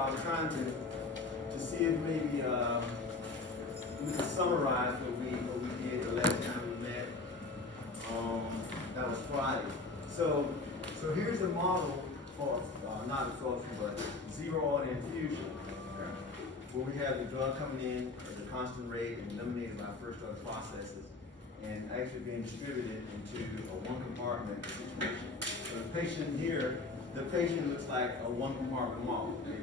I'm trying to see if maybe we can summarize what we did the last time we met. That was Friday. So here's a model for not absorption, but zero order infusion, where we have the drug coming in at a constant rate and eliminated by first order processes, and actually being distributed into a one compartment situation. So the patient here, the patient looks like a one compartment model. Okay?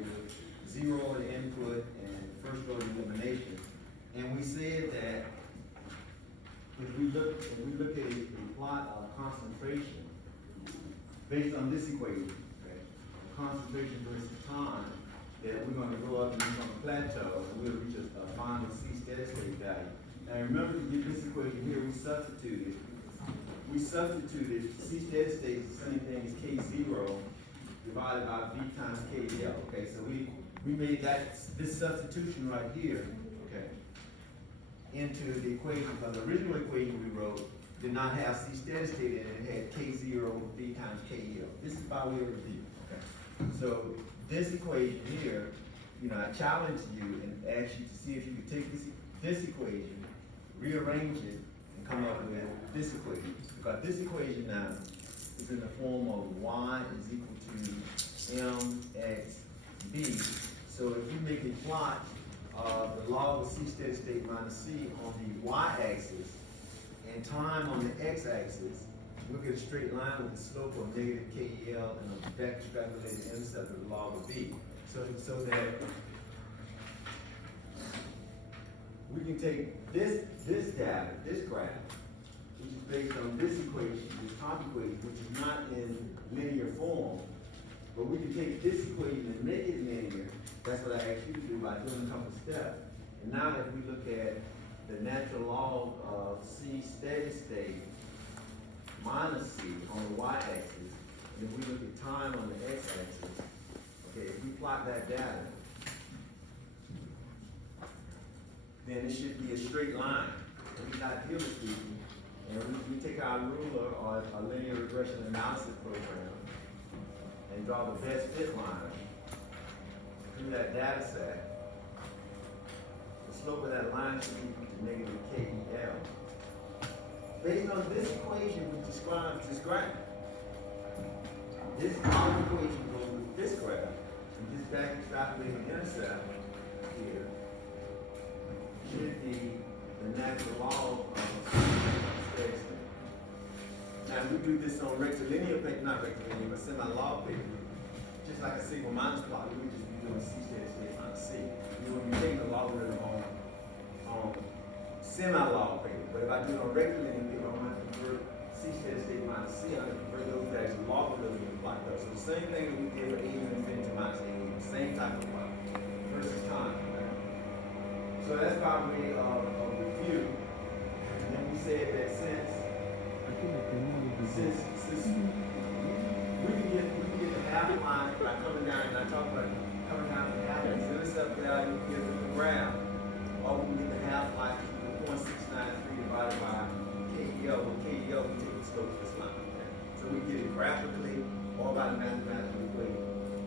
Zero order input and first order elimination. And we said that if we look at a plot of concentration based on this equation, okay, concentration versus time, that we're going to go up and we're going to plateau and we'll reach a final C steady state value. Now remember, to get this equation here, we substituted C steady state is the same thing as K0 divided by V times KL. Okay, so we made this substitution right here, okay, into the equation, because the original equation we wrote did not have C steady state in it, it had K0 V times KL. This is by way of review, okay? So this equation here, you know, I challenge you and ask you to see if you could take this equation, rearrange it, and come up with this equation. Because this equation now is in the form of y is equal to mxb. So if you make a plot of the log of C steady state minus C on the y-axis and time on the x-axis, look at a straight line with the slope of negative KEL and a back extrapolated intercept of the log of B. So that we can take this data, this graph, which is based on this equation, this top equation, which is not in linear form, but we can take this equation and make it linear. That's what I asked you to do by doing a couple steps. And now if we look at the natural log of C steady state minus C on the y-axis, and if we look at time on the x-axis, okay, if we plot that data, then it should be a straight line. And we got ideally speaking, and we take our ruler or a linear regression analysis program and draw the best fit line through that data set. The slope of that line should be equal to negative KEL. Based on this equation we described this graph. This our equation goes with this graph, and this back extrapolated intercept here should be the natural log of steady state. Now we do this on rectilinear paper, not rectilinear, but semi-log paper, just like a sigma minus plot, we would just be doing C steady state minus C. You would be taking the logarithm on semi-log paper, but if I do it on rectilinear paper, I'm going to convert C steady state minus C, I'm going to convert those back to logarithm and plot those. So the same thing that we did for A infinity to minus A, same type of plot versus time. Okay? So that's by way of review. And then we said that since we can get the half line by coming down, and I talked about coming down the half line, intercept value gives the graph, or we can get the half line equal to 0.693 divided by KEL. With KEL, we take the slope of this line. Okay? So we get it graphically or by the mathematical equation.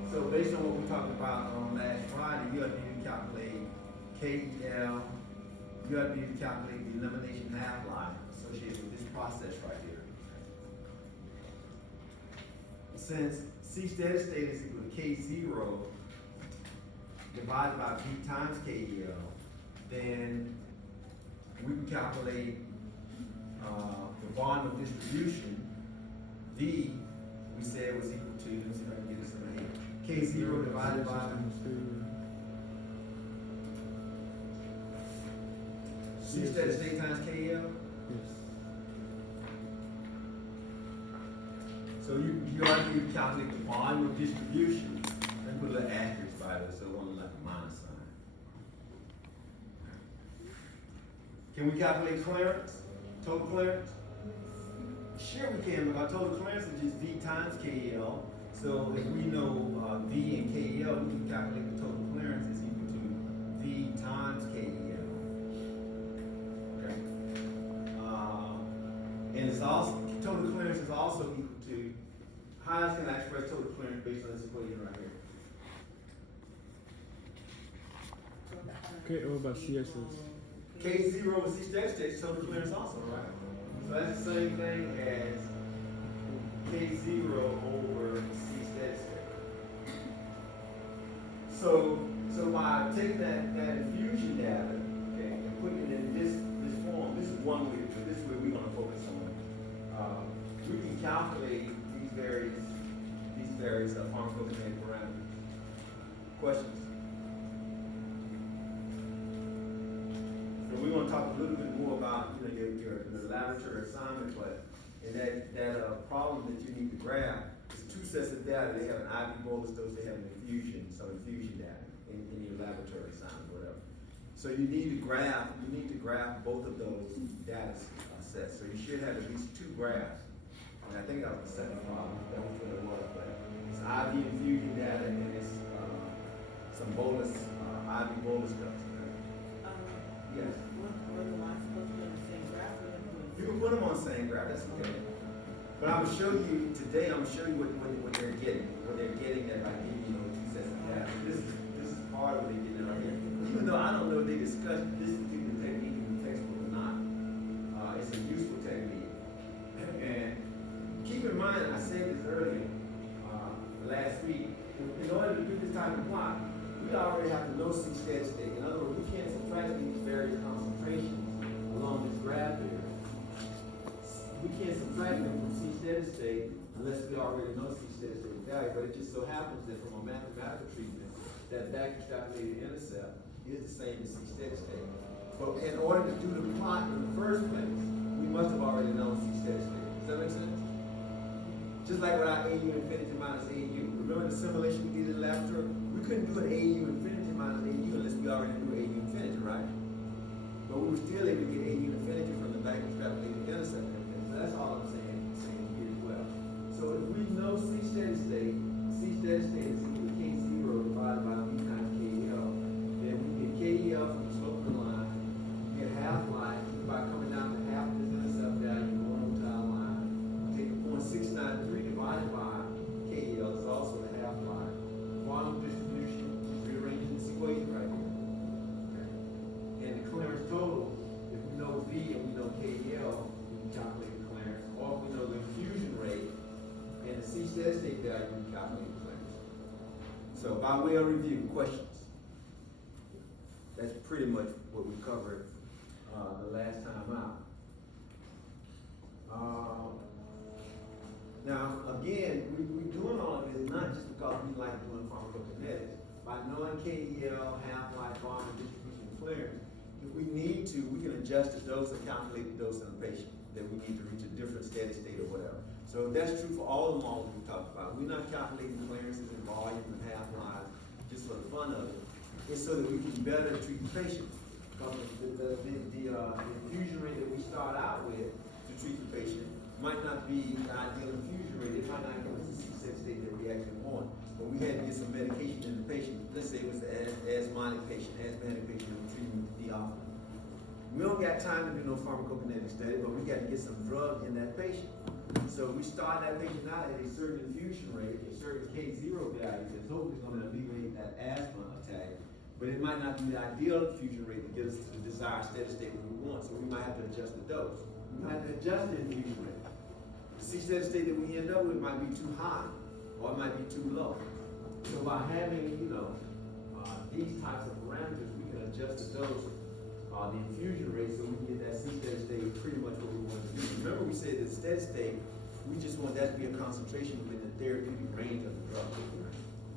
So based on what we talked about on last Friday, you have to calculate KEL, you have to calculate the elimination half-life associated with this process right here. Since C steady state is equal to K0 divided by V times KEL, then we can calculate the volume of distribution. V, we said was equal to, let me see if I can get this in my head, K0 divided by C steady state times KL? Yes. So you already calculate the volume of distribution and put a little asterisk by it, so it won't look like a minus sign. Can we calculate clearance? Total clearance? Sure we can, because total clearance is just V times KL. So if we know V and KL, we can calculate the total clearance is equal to V times KL. Okay. And it's also, total clearance is also equal to, how else can I express total clearance based on this equation right here? Okay, what about CSS? K0 is C steady state, total clearance also, right? So that's the same thing as K0 over C steady state. So by taking that infusion data, okay, and putting it in this form, this is one way to do it. This is where we're gonna focus on. We can calculate these various pharmacokinetic parameters. Questions? So we're going to talk a little bit more about your laboratory assignment, but in that problem that you need to graph, it's two sets of data. They have an IV bolus dose, they have some infusion data in your laboratory assignment, whatever. So you need to graph both of those data sets. So you should have at least two graphs. And I think that was the second problem. That was what it was, but it's IV infusion data and it's some bolus, IV bolus stuff. Yes. Am I supposed to be on the same graph with them? You can put them on the same graph, that's okay. But I'm gonna show you, today I'm gonna show you what they're getting at by giving you those two sets of data. This is part of what they're getting right here. Even though I don't know if they discussed this particular technique in the textbook or not, it's a useful technique. And keep in mind, I said this earlier, last week, in order to do this type of plot, we already have to know C steady state. In other words, we can't subtract these various concentrations along this graph here. We can't subtract them from C steady state unless we already know C steady state value. But it just so happens that from a mathematical treatment, that back extrapolated intercept is the same as C steady state. But in order to do the plot in the first place, we must have already known C steady state. Does that make sense? Just like with our AU infinity minus AU. Remember the simulation we did in the laboratory? We couldn't do an AU infinity minus AU unless we already knew AU infinity, right? But we were still able to get AU infinity from the back extrapolated intercept. So that's all I'm saying here as well. So if we know C steady state is equal to K0 divided by V times KL, then we get KL from the slope of the line, we get half-life by coming down to half this intercept value going over to our line. Take the 0.693 divided by KL is also the half-life. Quantum distribution, rearranging this equation right here. Okay. And the clearance total, if we know V and we know KL, we can calculate the clearance. Or if we know the infusion rate and the C steady state value, we can calculate the clearance. So by way of review, questions? That's pretty much what we covered the last time out. Now, again, we're doing all of this not just because we like doing pharmacokinetics. By knowing KEL, half-life, volume, distribution, and clearance, if we need to, we can adjust the dose and calculate the dose in the patient that we need to reach a different steady state or whatever. So that's true for all the models we talked about. We're not calculating clearances and volume and half-lives just for the fun of it. It's so that we can better treat the patient. Because the infusion rate that we start out with to treat the patient might not be the ideal infusion rate. It might not give us the C6 state that we actually want. But we had to get some medication in the patient. Let's say it was an asthmatic patient treating with diophanine. We don't got time to do no pharmacokinetic study, but we got to get some drug in that patient. So we start that patient out at a certain infusion rate, a certain K0 value that's hopefully going to alleviate that asthma attack. But it might not be the ideal infusion rate to get us to the desired steady state that we want. So we might have to adjust the dose. We might have to adjust the infusion rate. The C steady state that we end up with might be too high, or it might be too low. So by having, these types of parameters, we can adjust the dose, the infusion rate, so we can get that C steady state pretty much what we want to do. Remember we said that steady state, we just want that to be a concentration within the therapeutic range of the drug.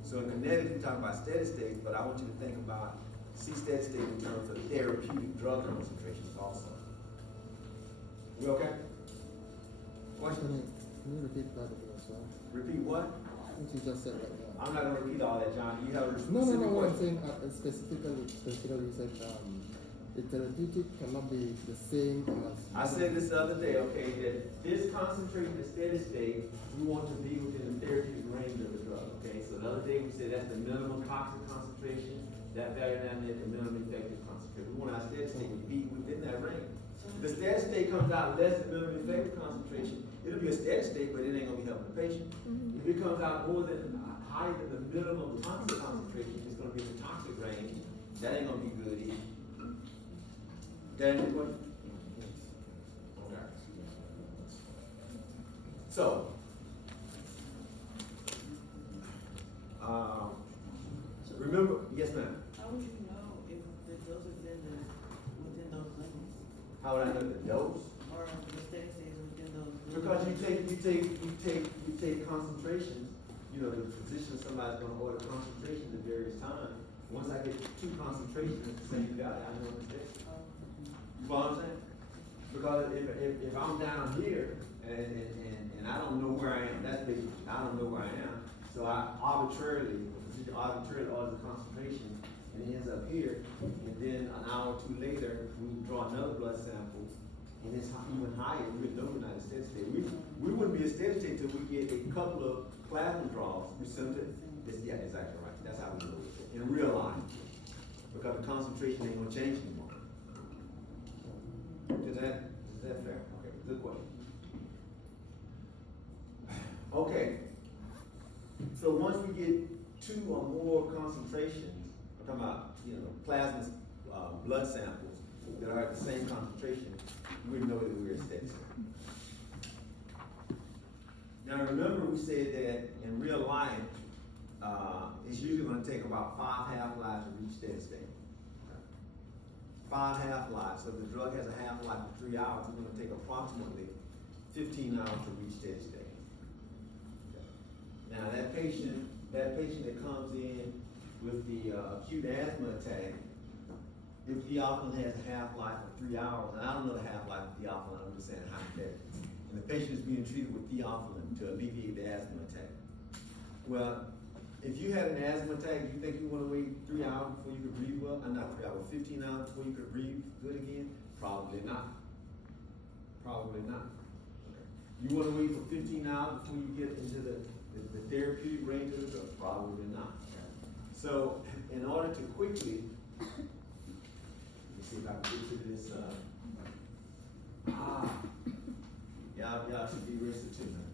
So in kinetics, we talk about steady states, but I want you to think about C steady state in terms of therapeutic drug concentrations also. We okay? Question? Can you repeat that again as well? Repeat what? What you just said right now. I'm not going to repeat all that, John. You have a specific No, what I'm question? saying specifically you said the therapeutic cannot be the same as... I said this the other day, okay, that this concentration, the steady state, we want to be within the therapeutic range of the drug, okay? So the other day we said that's the minimum toxic concentration, that value down there, the minimum effective concentration. We want our steady state to be within that range. If the steady state comes out less than minimum effective concentration, it'll be a steady state, but it ain't gonna be helping the patient. If it comes out more than higher than the minimum toxic concentration, it's gonna be in the toxic range, That ain't gonna be good either. That ain't what? Okay. So, remember, yes ma'am, How would you know if the dose is within those limits? how would I know the dose? Or the steady state is within those limits? Because you take concentrations, you know, the physician, somebody's gonna order concentration at various times. Once I get 2 concentrations, it's the same you got it, I know it's there. You follow what I'm saying? Because if I'm down here and I don't know where I am, that's basically, I don't know where I am. So I arbitrarily orders the concentration and it ends up here. And then an hour or 2 later, we draw another blood sample and it's even higher. We would know we're not a steady state. We wouldn't be a steady state till we get a couple of plasma draws. We send it. Yeah, exactly right. That's how we know it in real life. Because the concentration ain't gonna change anymore. Is that fair? Okay, good question. Okay. So once we get 2 or more concentrations, I'm talking about, you know, plasma blood samples that are at the same concentration, we know that we're a steady state. Now remember we said that in real life, it's usually gonna take about 5 half-lives to reach steady state. 5 half-lives, so if the drug has a half-life of 3 hours, it's gonna take approximately 15 hours to reach steady state. Now that patient that comes in with the acute asthma attack, if theophylline has a half-life of 3 hours, and I don't know the half-life of theophylline, I'm just saying hypothetically, and the patient is being treated with theophylline to alleviate the asthma attack. Well, if you had an asthma attack, do you think you wanna wait 3 hours before you could breathe well? Not 3 hours, 15 hours before you could breathe good again? Probably not. Probably not. Okay. You wanna wait for 15 hours before you get into the therapeutic range of the drug? Probably not. So, in order to quickly, let me see if I can get to this, y'all should be rested too, man.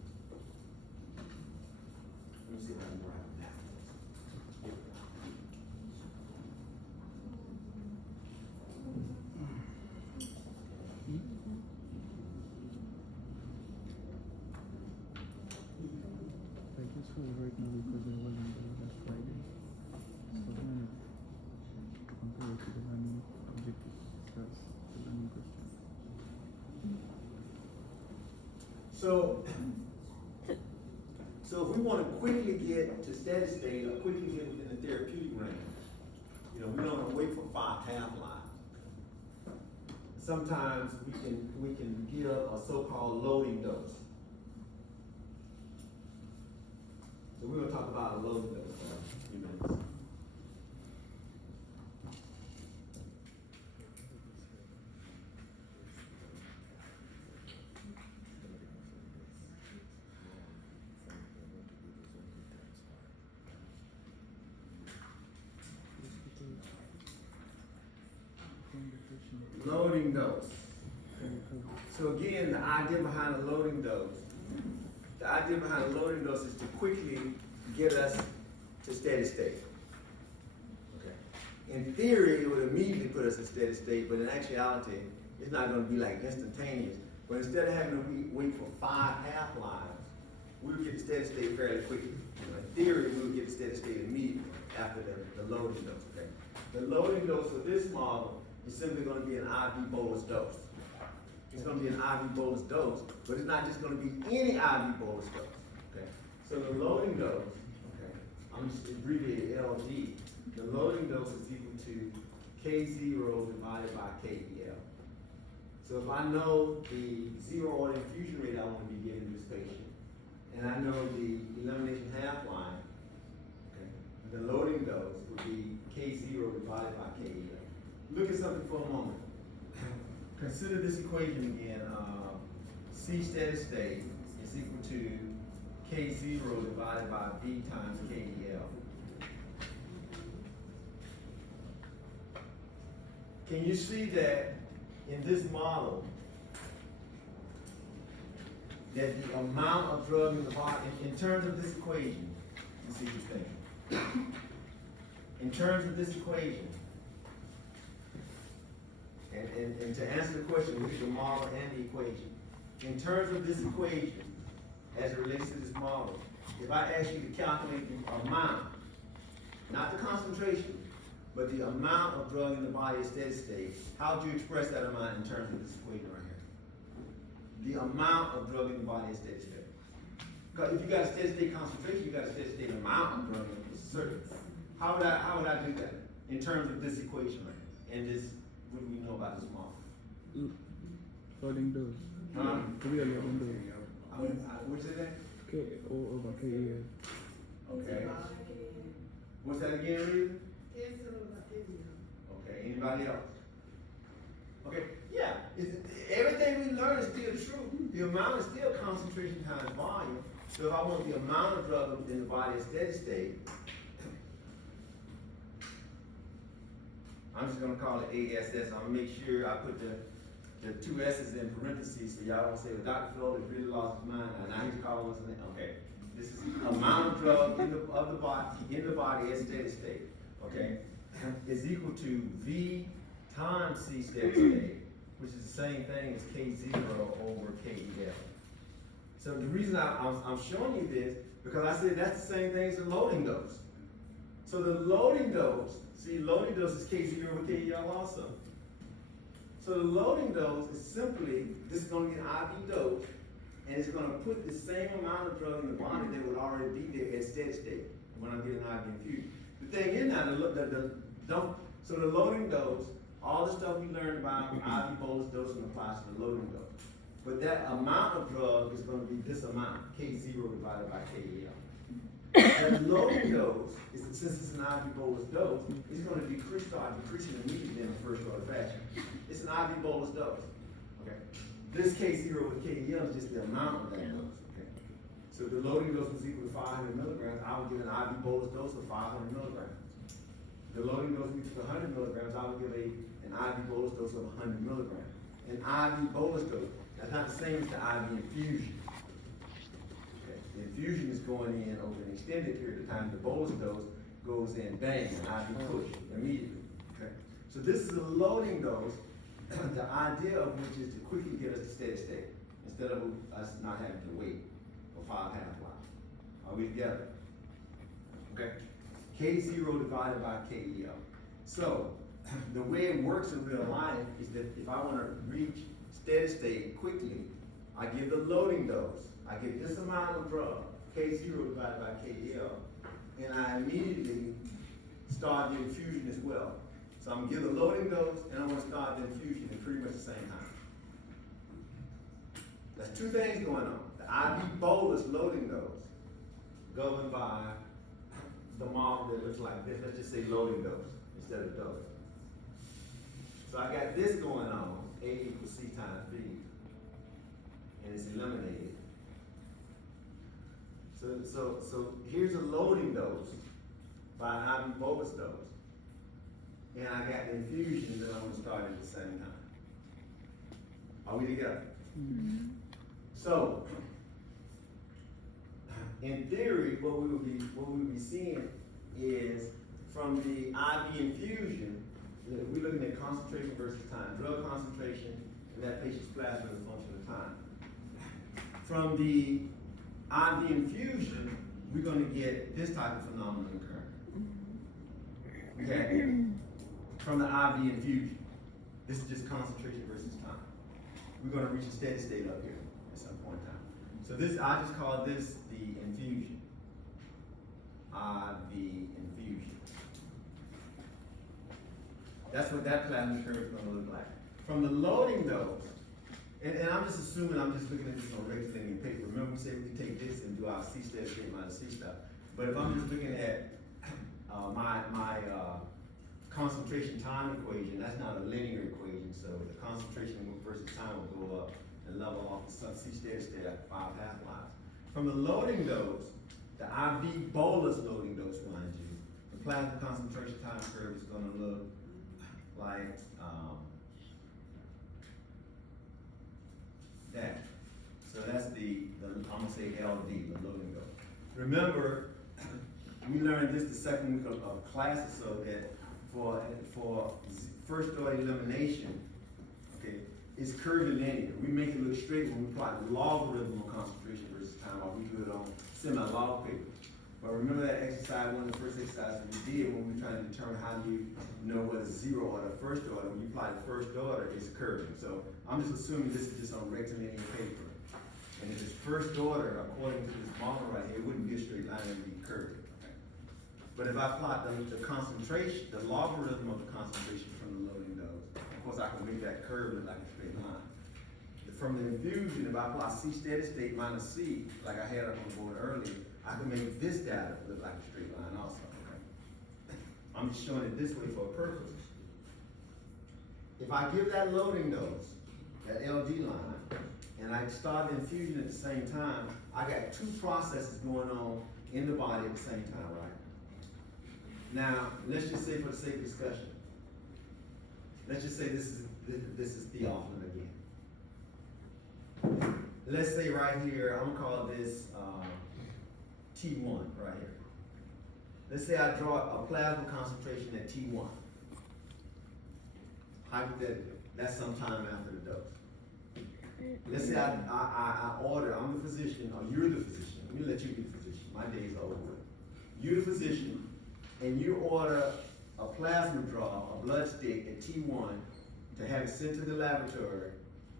Let me see if I can write it down. Here we go. I just was right now because I wasn't there last Friday. So then compare it to the learning objective discuss the learning question. So if we want to quickly get to steady state or quickly get within the therapeutic range, you know, we don't want to wait for 5 half-lives. Sometimes we can give a so-called loading dose. So we're gonna talk about a loading dose in a few minutes. Loading dose. So again, the idea behind a loading dose, is to quickly get us to steady state. Okay. In theory, it would immediately put us in steady state, but in actuality, it's not going to be like instantaneous. But instead of having to wait for 5 half-lives, we'll get to steady state fairly quickly. You know, in theory, we'll get to steady state immediately after the loading dose. Okay. The loading dose for this model is simply going to be an IV bolus dose. It's going to be an IV bolus dose, but it's not just going to be any IV bolus dose. Okay. So the loading dose, okay, I'm just abbreviating LD. The loading dose is equal to K0 divided by KEL. So if I know the 0-order infusion rate I want to be giving this patient, and I know the elimination half-life, okay, the loading dose would be K0 divided by KEL. Look at something for a moment. Consider this equation again. C steady state is equal to K0 divided by V times KEL. Can you see that in this model, that the amount of drug in the body, in terms of this equation, you see this thing. In terms of this equation, And to answer the question, look at the model and the equation. In terms of this equation, as it relates to this model, if I ask you to calculate the amount, not the concentration, but the amount of drug in the body at steady state, how would you express that amount in terms of this equation right here? The amount of drug in the body at steady state. Because if you got a steady state concentration, you got a steady state amount of drug in the certain. How would I do that in terms of this equation right here? And this, what do we know about this model? Loading dose. We are loading dose. What's it at? K O over K E L. Okay. What's that again, Rita? Okay, anybody else? Okay, yeah, everything we learn is still true. The amount is still concentration times volume. So if I want the amount of drug in the body at steady state, I'm just gonna call it ASS. I'm gonna make sure I put the two S's in parentheses so y'all don't say, well, Dr. Phil has really lost his mind. Now he's calling us an, okay. This is amount of drug in the body at steady state, okay, is equal to V times C steady state, which is the same thing as K0 over KEL. So the reason I'm showing you this, because I said that's the same thing as the loading dose. So the loading dose, see, loading dose is K0 over KEL also. So the loading dose is simply, this is gonna get IV dose, and it's gonna put the same amount of drug in the body that would already be there at steady state when I'm getting IV infusion. The thing is now, so the loading dose, all the stuff we learned about IV bolus dosing applies to the loading dose. But that amount of drug is gonna be this amount, K0 divided by KEL. The loading dose, since it's an IV bolus dose, it's gonna start decreasing immediately in the first order fashion. It's an IV bolus dose, okay? This K0 with KEL is just the amount of that dose, okay? So if the loading dose was equal to 500 milligrams, I would give an IV bolus dose of 500 milligrams. If the loading dose was equal to 100 milligrams, I would give an IV bolus dose of 100 milligrams. An IV bolus dose, that's not the same as the IV infusion. Okay? The infusion is going in over an extended period of time. The bolus dose goes in bang, an IV push immediately. Okay? So this is a loading dose, the idea of which is to quickly get us to steady state instead of us not having to wait for 5 half-lives. Are we together? Okay. K0 divided by KEL. So the way it works in real life is that if I want to reach steady state quickly, I give the loading dose. I give this amount of drug, K0 divided by KEL, and I immediately start the infusion as well. So I'm gonna give the loading dose and I'm gonna start the infusion at pretty much the same time. That's two things going on. The IV bolus loading dose governed by the model that looks like this. Let's just say loading dose instead of dose. So I got this going on, A equals C times B, and it's eliminated. So here's a loading dose by an IV bolus dose. And I got the infusion that I'm gonna start at the same time. Are we together? Mm-hmm. So, in theory, what we would be seeing is from the IV infusion, if we're looking at concentration versus time, drug concentration and that patient's plasma is a function of time. From the IV infusion, we're gonna get this type of phenomenon occurring. Okay? From the IV infusion. This is just concentration versus time. We're gonna reach a steady state up here at some point in time. So this, I just call this the infusion. IV infusion. That's what that plasma curve is gonna look like. From the loading dose, and I'm just assuming, I'm just looking at this on regular thing in paper. Remember we said we could take this and do our C steady state minus C stuff. But if I'm just looking at my concentration time equation, that's not a linear equation, so the concentration versus time will go up and level off the C steady state at 5 half-lives. From the loading dose, the IV bolus loading dose, mind you, the plasma concentration time curve is gonna look like that. So that's I'm gonna say LD, the loading dose. Remember, we learned this the second week of classes, so that for first order elimination, is curvilinear. We make it look straight when we apply the logarithm of concentration versus time, or we do it on semi-log paper. But remember that exercise, one of the first exercises we did when we were trying to determine how do you know whether zero or the first order. When you apply the first order, it's curving. So I'm just assuming this is just on rectilinear paper. And if it's first order, according to this model right here, it wouldn't be a straight line, it would be curved. Okay? But if I plot the concentration, the logarithm of the concentration from the loading dose, of course I can make that curve look like a straight line. From the infusion, if I plot C steady state minus C, like I had up on the board earlier, I can make this data look like a straight line also, okay? I'm just showing it this way for a purpose. If I give that loading dose, that LG line, and I start the infusion at the same time, I got two processes going on in the body at the same time, right? Now, let's just say for the sake of discussion, let's just say this is theophylline again. Let's say right here, I'm gonna call this T1 right here. Let's say I draw a plasma concentration at T1. Hypothetically, that's sometime after the dose. Let's say I order, I'm the physician, or you're the physician. Let me let you be the physician. My days are over with. You're the physician, and you order a plasma draw, a blood stick at T1 to have it sent to the laboratory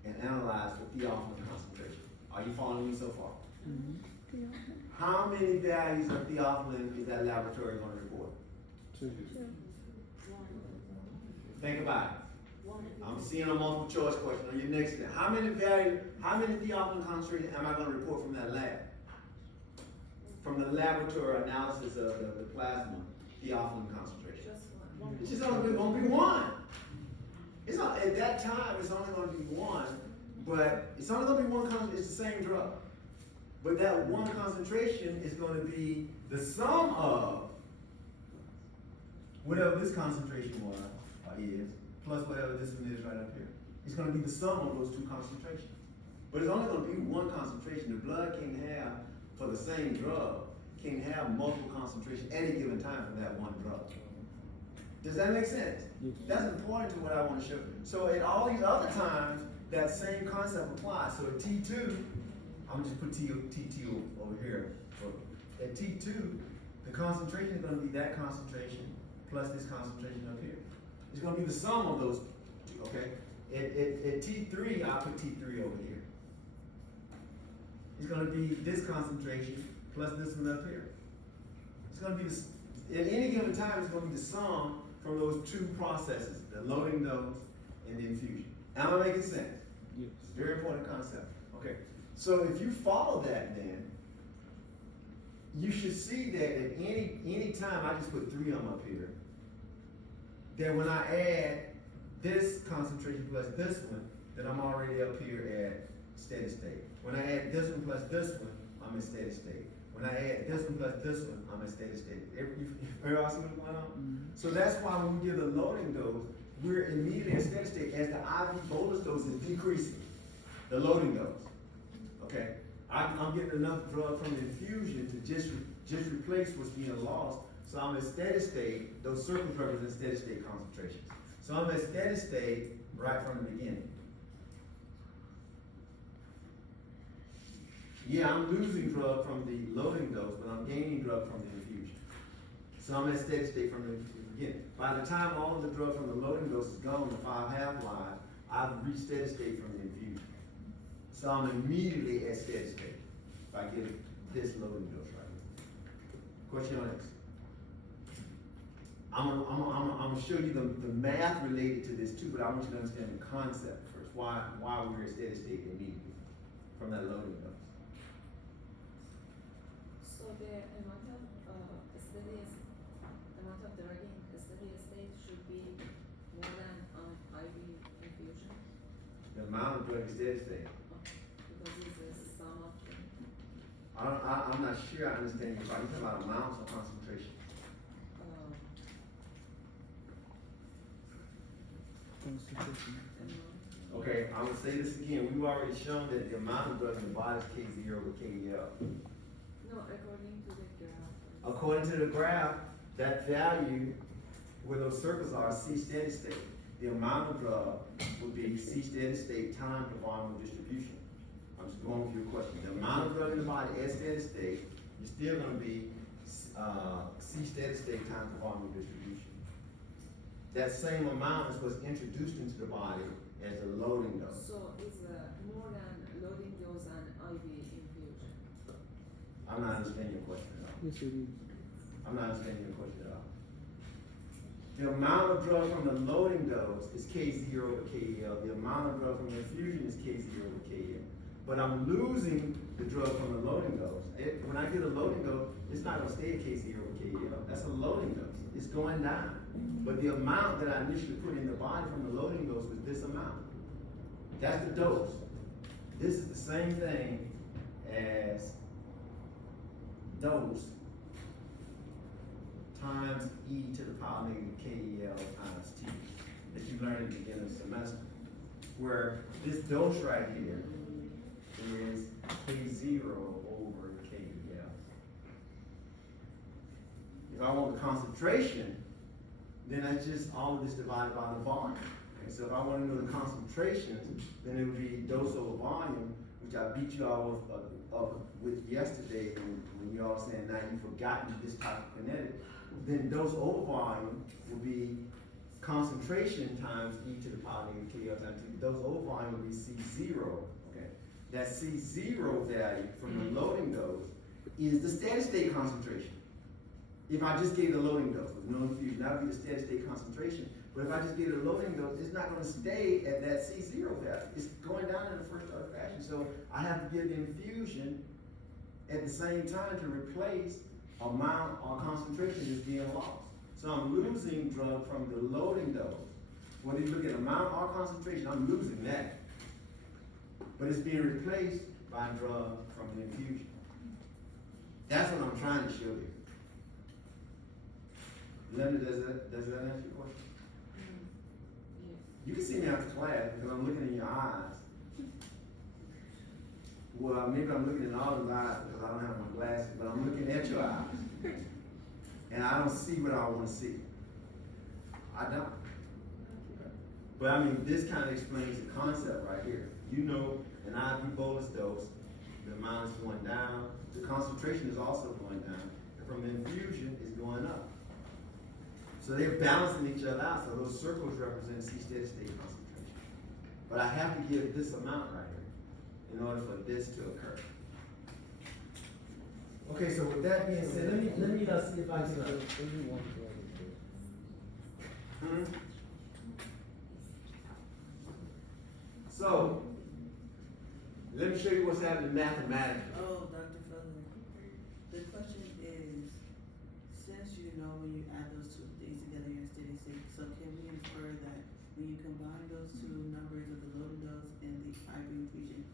and analyzed for theophylline concentration. Are you following me so far? Mm-hmm. How many values of theophylline is that laboratory going to report? 2. Think about it. I'm seeing a multiple choice question on your next step. How many theophylline concentration am I going to report from that lab? From the laboratory analysis of the plasma theophylline concentration? It's just only going to be one. It's not, at that time, it's only going to be one, but it's only going to be one, it's the same drug. But that one concentration is going to be the sum of whatever this concentration was, or is, plus whatever this one is right up here. It's going to be the sum of those two concentrations. But it's only going to be one concentration. The blood can have, for the same drug, can have multiple concentrations at any given time for that one drug. Does that make sense? Yes. That's important to what I want to show. So at all these other times, that same concept applies. So at T2, I'm gonna just put T2 over here. At T2, the concentration is gonna be that concentration plus this concentration up here. It's gonna be the sum of those two, okay? At T3, I'll put T3 over here. It's gonna be this concentration plus this one up here. It's gonna be at any given time, it's gonna be the sum from those two processes, the loading dose and the infusion. Am I making sense? Yes. It's a very important concept. Okay, so if you follow that then, you should see that at any time, I just put 3 of them up here, that when I add this concentration plus this one, then I'm already up here at steady state. When I add this one plus this one, I'm in steady state. When I add this one plus this one, I'm in steady state. Everybody see what's going on? Mm-hmm. So that's why when we give the loading dose, we're immediately in steady state as the IV bolus dose is decreasing, the loading dose. Okay, I'm getting enough drug from the infusion to just replace what's being lost. So I'm in steady state. Those circles represent steady state concentrations. So I'm at steady state right from the beginning. Yeah, I'm losing drug from the loading dose, but I'm gaining drug from the infusion. So I'm at steady state from the beginning. By the time all of the drug from the loading dose is gone, the 5 half-life, I've reached steady state from the infusion. So I'm immediately at steady state by getting this loading dose right here. Question on X. I'm gonna show you the math related to this too, but I want you to understand the concept first. Why we're at steady state immediately from that loading dose. So the amount of drug in steady state should be more than IV infusion? The amount of drug is steady state. Because it's a sum of them. I'm not sure I understand you. Are you talking about amounts or concentration? Concentration. Okay, I'm gonna say this again. We've already shown that the amount of drug in the body is K0 over KL. No, according to the graph. According to the graph, that value where those circles are, C steady state. the amount of drug would be C steady state times the volume of distribution. I'm just going with your question. The amount of drug in the body at steady state is still gonna be, C steady state times the volume of distribution. That same amount is what's introduced into the body as a loading dose. So it's more than loading dose and IV infusion. I'm not understanding your question at all. Yes, it is. I'm not understanding your question at all. The amount of drug from the loading dose is K0 over KEL. The amount of drug from the infusion is K0 over KEL. But I'm losing the drug from the loading dose. When I get a loading dose, it's not gonna stay at K0 over KEL. That's a loading dose. It's going down. But the amount that I initially put in the body from the loading dose was this amount. That's the dose. This is the same thing as dose times e to the power negative KEL times T that you learned at the beginning of the semester. Where this dose right here is K0 over KEL. If I want the concentration, then that's just all of this divided by the volume. Okay, so if I want to know the concentrations, then it would be dose over volume, which I beat you all with yesterday when you all saying now you've forgotten this type of kinetic. Then dose over volume will be concentration times e to the power negative KL times T. Dose over volume will be C0. Okay, that C0 value from the loading dose is the steady state concentration. If I just gave the loading dose with no infusion, that would be the steady state concentration. But if I just gave the loading dose, it's not going to stay at that C0 value. It's going down in the first order fashion. So I have to give the infusion at the same time to replace amount or concentration is being lost. So I'm losing drug from the loading dose. When you look at amount or concentration, I'm losing that. But it's being replaced by drug from the infusion. That's what I'm trying to show you. Linda, does that answer your question? Yes. You can see me after class because I'm looking in your eyes. Well, maybe I'm looking in all the eyes because I don't have my glasses, but I'm looking at your eyes. And I don't see what I want to see. I don't. But I mean, this kind of explains the concept right here. You know, an IV bolus dose, the amount is going down, the concentration is also going down, and from the infusion is going up. So they're balancing each other out, so those circles represent C steady state concentration. But I have to give this amount right here in order for this to occur. Okay, so with that being said, let me see if I can. Only one drug is there. So, let me show you what's happening mathematically. Oh, Dr. Feather, the question is, since you know when you add those two things together, you're in steady state, so can we infer that when you combine those two numbers of the loading dose and the IV infusion,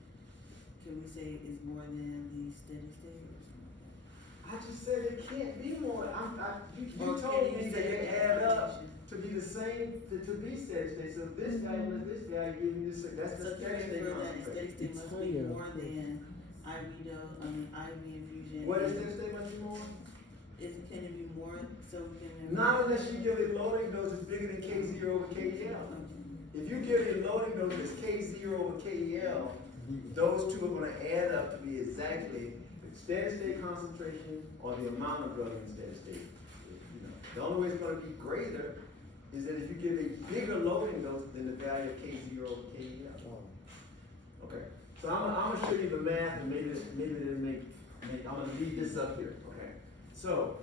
can we say it's more than the steady state? I just said it can't be more. You Or told can me you that say they add up infusion? to be the same, to be steady state. So this value plus this value gives me this, that's the So can we steady state infer that steady concentration. state It's must be higher. more than IV dose, IV infusion? What is and- steady state must be more? Can it be more, so we can? Not unless you give it loading dose is bigger than K0 over KEL. If you give it a loading dose that's K0 over KEL, those two are gonna add up to be exactly the steady state concentration or the amount of drug in steady state. You know, the only way it's gonna be greater is that if you give a bigger loading dose than the value of K0 over KEL. Okay, so I'm gonna show you the math and maybe it'll make, I'm gonna leave this up here, okay? So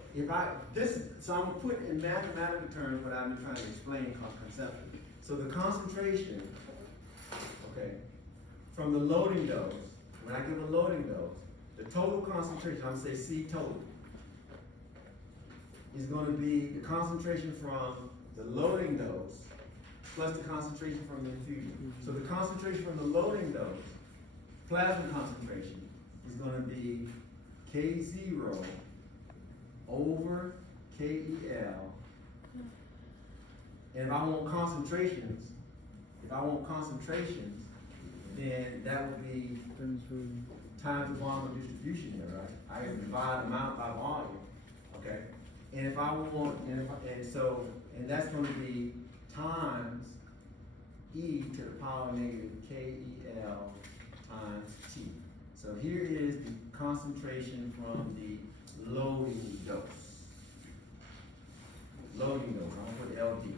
so I'm gonna put in mathematical terms what I've been trying to explain conceptually. So the concentration, okay, from the loading dose, when I give a loading dose, the total concentration, I'm gonna say C total, is gonna be the concentration from the loading dose plus the concentration from the infusion. So the concentration from the loading dose, plasma concentration, is gonna be K0 over KEL. And if I want concentrations, then that would be Transferring. times the volume of distribution here, right? I can divide amount by volume, okay? And if I want, and that's gonna be times e to the power negative KEL times T. So here is the concentration from the loading dose. Loading dose, I'm gonna put LD.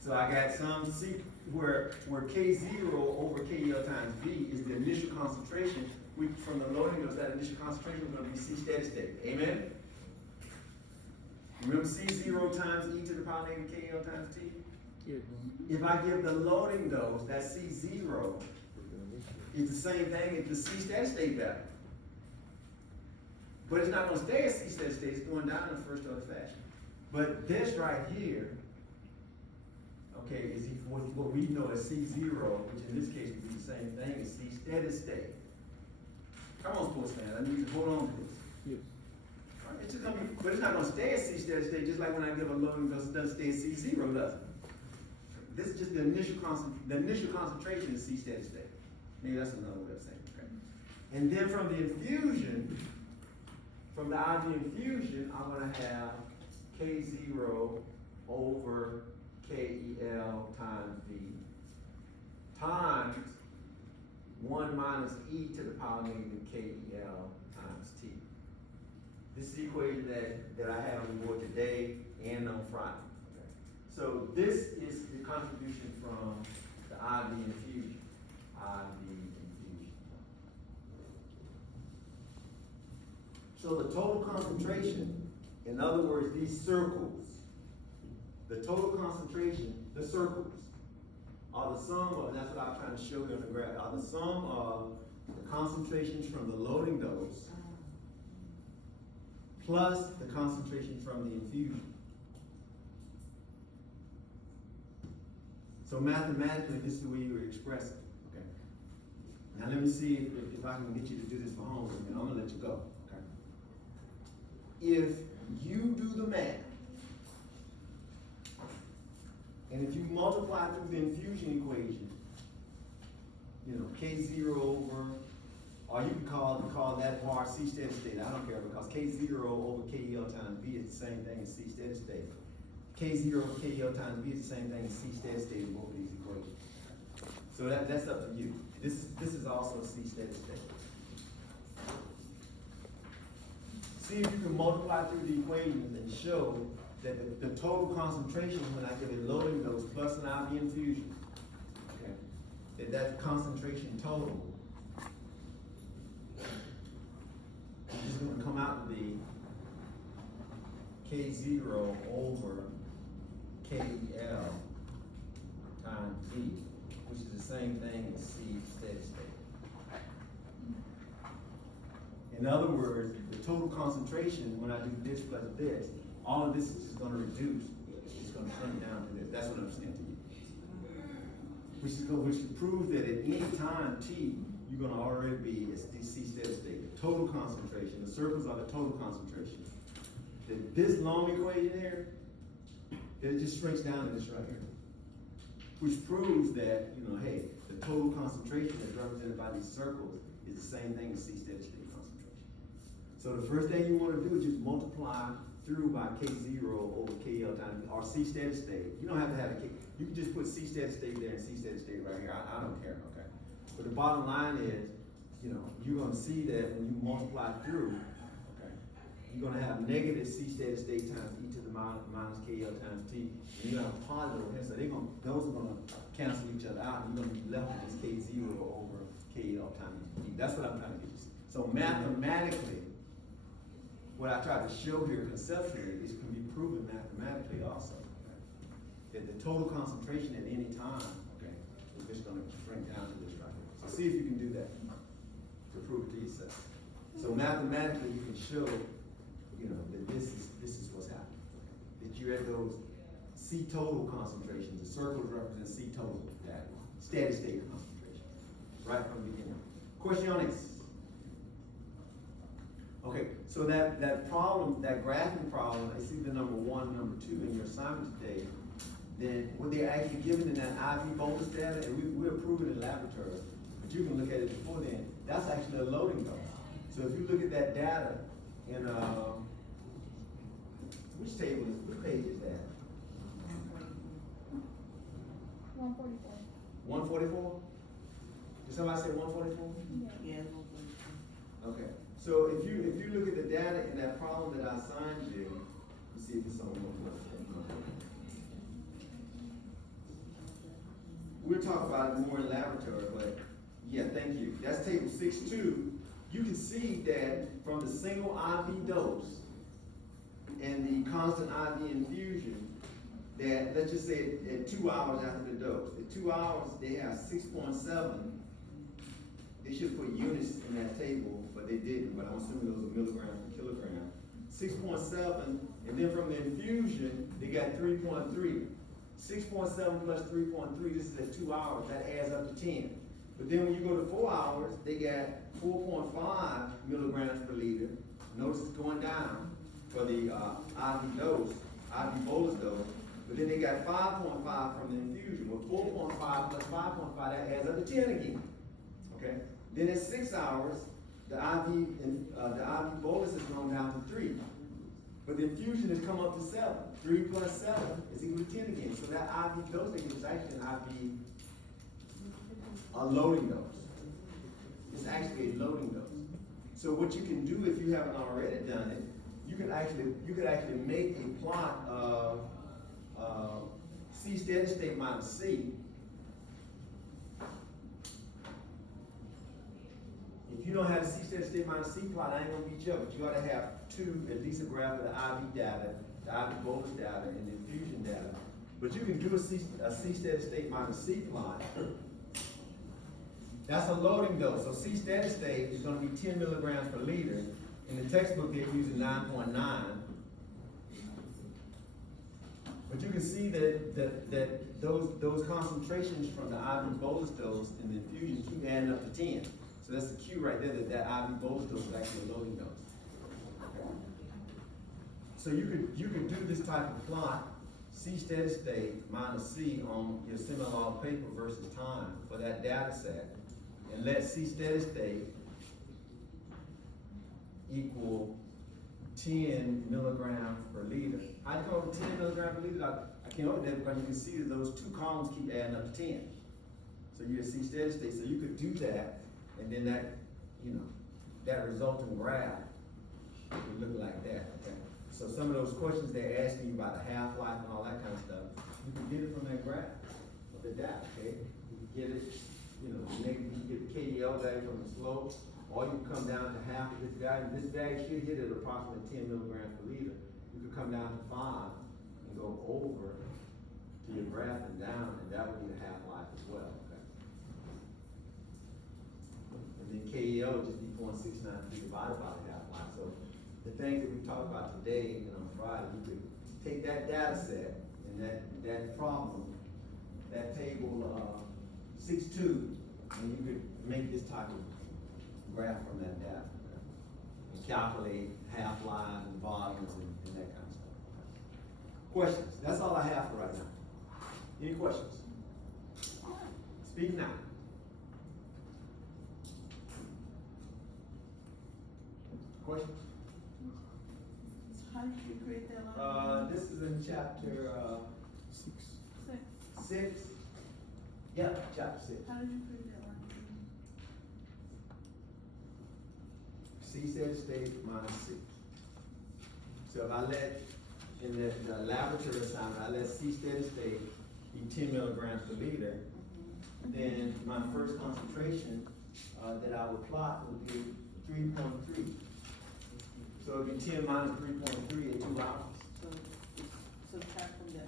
So I got some C where K0 over KEL times V is the initial concentration. From the loading dose, that initial concentration is gonna be C steady state. Amen? Remember C0 times e to the power negative KL times T? Yes. If I give the loading dose, that C0 is the same thing as the C steady state value. But it's not gonna stay at C steady state, it's going down in the first order fashion. But this right here, okay, is what we know as C0, which in this case would be the same thing as C steady state. Come on, sports fan, I need you to hold on to this. Yes. All right, it's just gonna be, but it's not gonna stay at C steady state, just like when I give a loading dose, it doesn't stay at C0, does it? This is just the initial concentration is C steady state. Maybe that's another way of saying it, okay? And then from the infusion, from the IV infusion, I'm gonna have K0 over KEL times V times 1 minus e to the power negative KEL times T. This is the equation that I had on the board today and on Friday. Okay? So this is the contribution from the IV infusion. So the total concentration, in other words, these circles, the total concentration, the circles, are the sum of, and that's what I'm trying to show you on the graph, are the sum of the concentrations from the loading dose plus the concentration from the infusion. So mathematically, this is the way you would express it, okay? Now let me see if I can get you to do this for home with me. I'm gonna let you go, okay? If you do the math, and if you multiply through the infusion equation, you know, K0 over, or you can call that bar C steady state, I don't care, because K0 over KEL times V is the same thing as C steady state. K0 over KEL times V is the same thing as C steady state in both of these equations. So that's up to you. This is also C steady state. See if you can multiply through the equations and show that the total concentration when I give a loading dose plus an IV infusion, okay, that concentration total is just gonna come out to be K0 over KEL times V, which is the same thing as C steady state. In other words, the total concentration when I do this plus this, all of this is just gonna reduce. It's gonna shrink down to this. That's what I'm saying to you. Which proves that at any time T, you're gonna already be at C steady state. The total concentration, the circles are the total concentration. This long equation here, it just shrinks down to this right here. Which proves that, you know, hey, the total concentration that's represented by these circles is the same thing as C steady state concentration. So the first thing you wanna do is just multiply through by K0 over KL times, or C steady state. You don't have to have a K, you can just put C steady state there and C steady state right here, I don't care, okay? But the bottom line is, you know, you're gonna see that when you multiply through, okay, you're gonna have negative C steady state times e to the minus KL times T, and you're gonna have positive here, so those are gonna cancel each other out, and you're gonna be left with this K0 over KL times T. That's what I'm trying to get you to see. So mathematically, what I try to show here conceptually is can be proven mathematically also. Okay? That the total concentration at any time, okay, is just gonna shrink down to this right here. So see if you can do that to prove it to yourself. So mathematically you can show, you know, that this is what's happening. That you're at those C total concentrations, the circles represent C total value, steady state concentration, right from the beginning. Questions? Okay, so that problem, that graphing problem, I see the number 1, number 2 in your assignment today. Then what they're actually given in that IV bolus data, and we're proving it in laboratory, but you can look at it before then. That's actually a loading dose. So if you look at that data in which page is that? 144. 144? Did somebody say 144? Yeah, it's 144. Okay, so if you look at the data in that problem that I assigned you, let's see if it's on 144. We'll talk about it more in laboratory, but yeah, thank you. That's table 6.2. You can see that from the single IV dose and the constant IV infusion, that let's just say at 2 hours after the dose, at 2 hours they have 6.7. They should put units in that table, but they didn't, but I'm assuming those are milligrams per kilogram. 6.7, and then from the infusion, they got 3.3. 6.7 plus 3.3, this is at 2 hours, that adds up to 10. But then when you go to 4 hours, they got 4.5 milligrams per liter. Notice it's going down for the IV dose, IV bolus dose. But then they got 5.5 from the infusion. Well, 4.5 plus 5.5, that adds up to 10 again. Okay? Then at 6 hours, the IV bolus has gone down to 3. But the infusion has come up to 7. 3 plus 7 is equal to 10 again. So that IV dose they give is actually an IV loading dose. It's actually a loading dose. So what you can do if you haven't already done it, you could actually make a plot of C steady state minus C. If you don't have the C steady state minus C plot, I ain't gonna beat you up, but you ought to have at least a graph of the IV data, the IV bolus data, and the infusion data. But you can do a C steady state minus C plot. That's a loading dose. So C steady state is gonna be 10 milligrams per liter. In the textbook, they're using 9.9. But you can see that those concentrations from the IV bolus dose and the infusion keep adding up to 10. So that's the cue right there that IV bolus dose is actually a loading dose. So you could do this type of plot, C steady state minus C on your semi-log paper versus time for that data set, and let C steady state equal 10 milligrams per liter. How do you come up with 10 milligrams per liter? I came up with that because you can see that those two columns keep adding up to 10. So you're at C steady state, so you could do that, and then that, that resulting graph would look like that, okay? So some of those questions they're asking you about the half-life and all that kind of stuff, you can get it from that graph of the data, okay? You can get it, maybe you can get the KDL value from the slope, or you can come down to half of this value. This value should hit at approximately 10 milligrams per liter. You could come down to 5 and go over to your graph and down, and that would be the half-life as well, okay? And then KEL would just be 0.693 divided by the half-life. So the things that we talked about today and on Friday, you could take that data set and that problem, that table 6.2, and you could make this type of graph from that data. And calculate half-life and volumes and that kind of stuff. Questions? That's all I have for right now. Any questions? Speak now. Questions? So how did you create that line? This is in chapter 6. 6. Yeah, chapter 6. How did you create that line? C steady state minus C. So if I let, in the laboratory assignment, I let C steady state be 10 milligrams per liter, then my first concentration that I would plot would be 3.3. So it'd be 10 minus 3.3 at 2 hours. So subtract from the IV,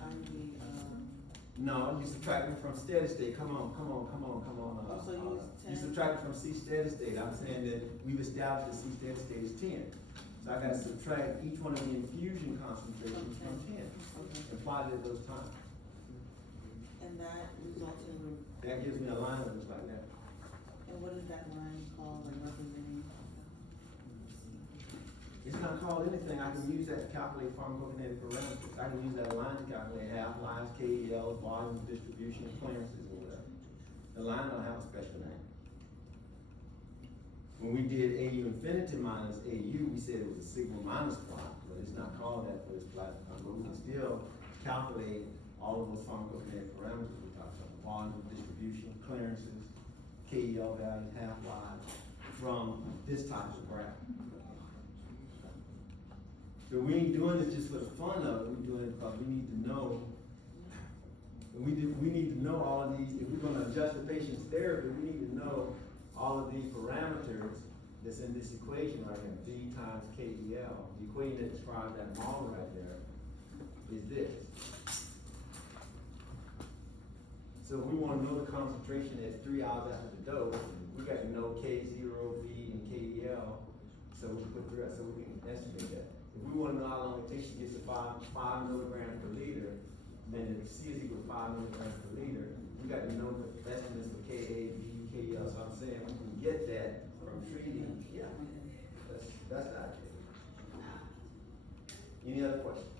No, you subtract it from steady state. Come on. so use 10. You subtract it from C steady state. I'm saying that we've established that C steady state is 10. So I gotta subtract each one of the infusion concentrations from 10. Okay. And plot it at those times. And that results in, That gives me a line that looks like that. and what is that line called, like representing? It's not called anything. I can use that to calculate pharmacokinetic parameters. I can use that line to calculate half-lives, KEL, volumes, distribution, clearances, or whatever. The line don't have a special name. When we did AU infinity minus AU, we said it was a sigma minus plot, but it's not called that for this plot. But we can still calculate all of those pharmacokinetic parameters we talked about. volume of distribution, clearances, KEL values, half-lives, from this type of graph. So we ain't doing this just for the fun of it, we're doing it because we need to know. We need to know all of these, if we're gonna adjust the patient's therapy, we need to know all of these parameters that's in this equation right here, V times KEL. The equation that describes that model right there is this. So if we wanna know the concentration at 3 hours after the dose, we got to know K0, V, and KEL, so we put through that, so we can estimate that. If we wanna know how long it takes to get to 5 milligrams per liter, then if C is equal to 5 milligrams per liter, we got to know the estimates for Ka, V, KEL, so I'm saying we can get that from treating, yeah, that's the idea. Any other questions?